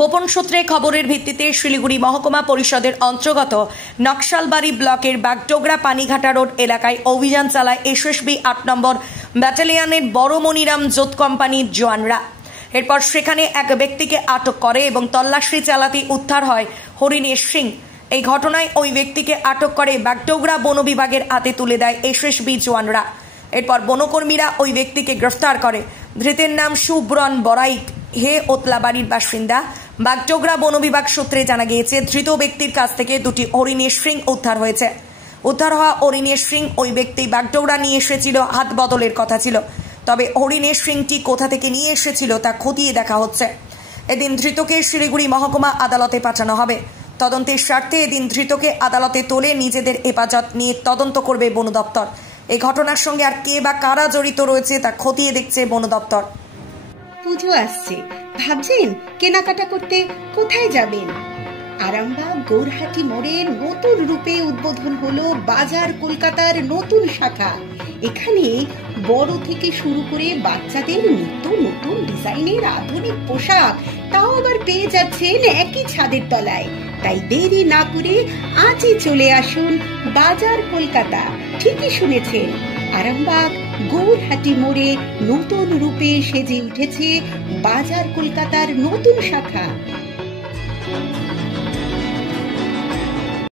গোপন সূত্রে খবরের ভিত্তিতে শিলিগুড়ি মহকুমা পরিষদের অন্তর্গত নকশালবাড়ি ব্লকের বাগডোগরা পানিঘাটা রোড এলাকায় অভিযান চালায় এসএসবি ৮ নম্বর ব্যাটালিয়নের বড় মনিরাম জোত কোম্পানির জওয়ানরা। এরপর সেখানে এক ব্যক্তিকে আটক করে এবং তল্লাশি চালাতে উদ্ধার হয় হরিণেশ সিং। এই ঘটনায় ওই ব্যক্তিকে আটক করে বাগডোগরা বন বিভাগের হাতে তুলে দেয় এসএসবি জওয়ানরা। এরপর বনকর্মীরা ওই ব্যক্তিকে গ্রেফতার করে। ধৃতের নাম সুব্রন বড়াইক, হে ওতলাবাড়ির বাসিন্দা। বাগডোগরা বন বিভাগ সূত্রে জানা গিয়েছে, ধৃত ব্যক্তির কাছ থেকে দুটি হরিণের সিং উদ্ধার হয়েছে। উদ্ধার হওয়া হরিণের সিং ওই ব্যক্তি বাগডোগরা নিয়ে এসেছিল, হাত বদলের কথা ছিল। তবে হরিণের সিংটি কোথা থেকে নিয়ে এসেছিল তা খতিয়ে দেখা হচ্ছে। এদিন ধৃতকে শিলিগুড়ি মহকুমা আদালতে পাঠানো হবে। তদন্তের স্বার্থে এদিন ধৃতকে আদালতে তোলে নিজেদের হেফাজত নিয়ে তদন্ত করবে বন দপ্তর। এই ঘটনার সঙ্গে আর কে বা কারা জড়িত রয়েছে তা খতিয়ে দেখছে বন দপ্তর। পুজো আসছে, ভাবছেন কেনাকাটা করতে কোথায় যাবেন? আরামবাগ গৌরহাটি মোড়ে নতুন রূপে উদ্বোধন হলো বাজার কলকাতার নতুন শাখা। এখানে বড় থেকে শুরু করে বাচ্চাদের নিত্য নতুন ডিজাইনের আধুনিক পোশাক, তাও আবার পেয়ে যাচ্ছেন একই ছাদের তলায়। তাই দেরি না করে আজই চলে আসুন বাজার কলকাতা। ঠিকই শুনেছেন, আরামবাগ গৌরহাটি মোড়ে নতুন রূপে সেজে উঠেছে বাজার কলকাতার নতুন শাখা।